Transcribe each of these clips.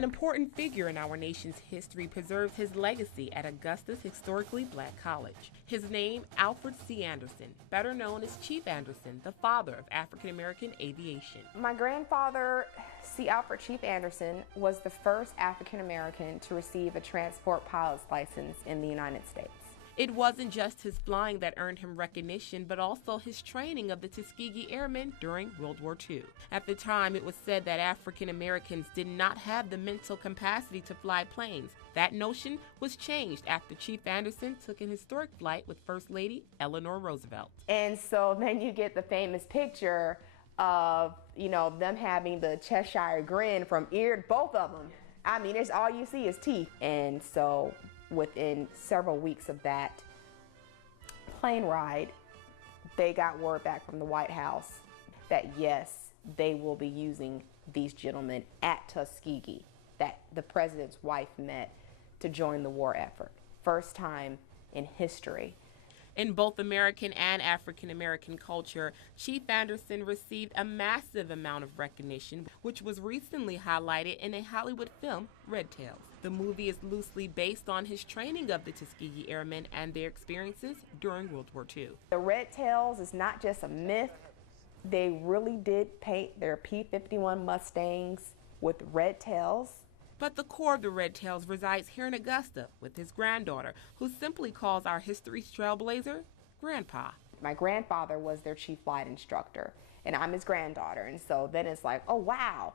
An important figure in our nation's history preserves his legacy at Augusta's historically black college. His name, Alfred C. Anderson, better known as Chief Anderson, the father of African American aviation. My grandfather, C. Alfred Chief Anderson, was the first African American to receive a transport pilot's license in the United States. It wasn't just his flying that earned him recognition, but also his training of the Tuskegee Airmen during World War II. At the time, it was said that African Americans did not have the mental capacity to fly planes. That notion was changed after Chief Anderson took an historic flight with First Lady Eleanor Roosevelt. And so then you get the famous picture of, them having the Cheshire grin from ear, both of them. I mean, it's all you see is teeth. And so within several weeks of that plane ride, they got word back from the White House that yes, they will be using these gentlemen at Tuskegee, that the president's wife met to join the war effort. First time in history. In both American and African American culture, Chief Anderson received a massive amount of recognition, which was recently highlighted in a Hollywood film, Red Tails. The movie is loosely based on his training of the Tuskegee Airmen and their experiences during World War II. The Red Tails is not just a myth. They really did paint their P-51 Mustangs with red tails. But the core of the Red Tails resides here in Augusta with his granddaughter, who simply calls our history's trailblazer Grandpa. My grandfather was their chief flight instructor, and I'm his granddaughter, and so then it's like, oh wow.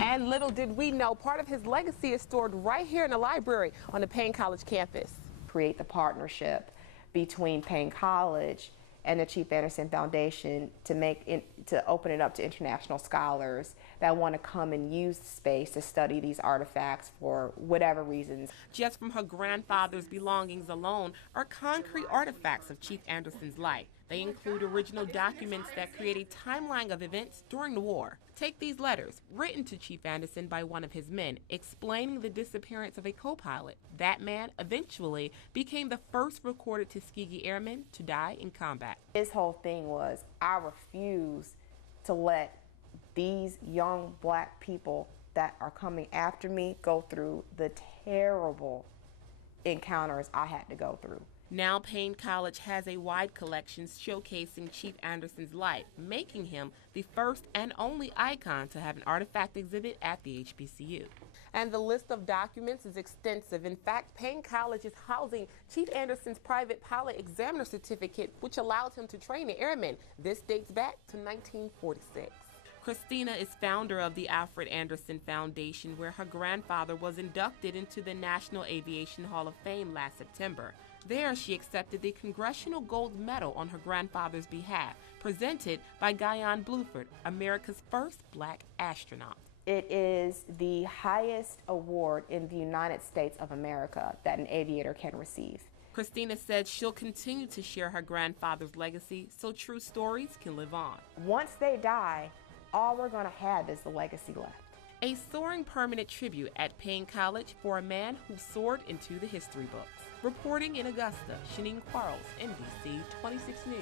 And little did we know, part of his legacy is stored right here in the library on the Payne College campus. Create the partnership between Payne College and the Chief Anderson Foundation to open it up to international scholars that want to come and use the space to study these artifacts for whatever reasons. Just from her grandfather's belongings alone are concrete artifacts of Chief Anderson's life. They include original documents that create a timeline of events during the war. Take these letters, written to Chief Anderson by one of his men, explaining the disappearance of a co-pilot. That man eventually became the first recorded Tuskegee Airman to die in combat. His whole thing was, I refuse to let these young black people that are coming after me go through the terrible encounters I had to go through. Now Payne College has a wide collection showcasing Chief Anderson's life, making him the first and only icon to have an artifact exhibit at the HBCU. And the list of documents is extensive. In fact, Payne College is housing Chief Anderson's private pilot examiner certificate, which allows him to train the airmen. This dates back to 1946. Christina is founder of the Alfred Anderson Foundation, where her grandfather was inducted into the National Aviation Hall of Fame last September. There, she accepted the Congressional Gold Medal on her grandfather's behalf, presented by Guyon Bluford, America's first black astronaut. It is the highest award in the United States of America that an aviator can receive. Christina said she'll continue to share her grandfather's legacy so true stories can live on. Once they die, all we're going to have is the legacy left. A soaring permanent tribute at Payne College for a man who soared into the history books. Reporting in Augusta, Shanine Quarles, NBC 26 News.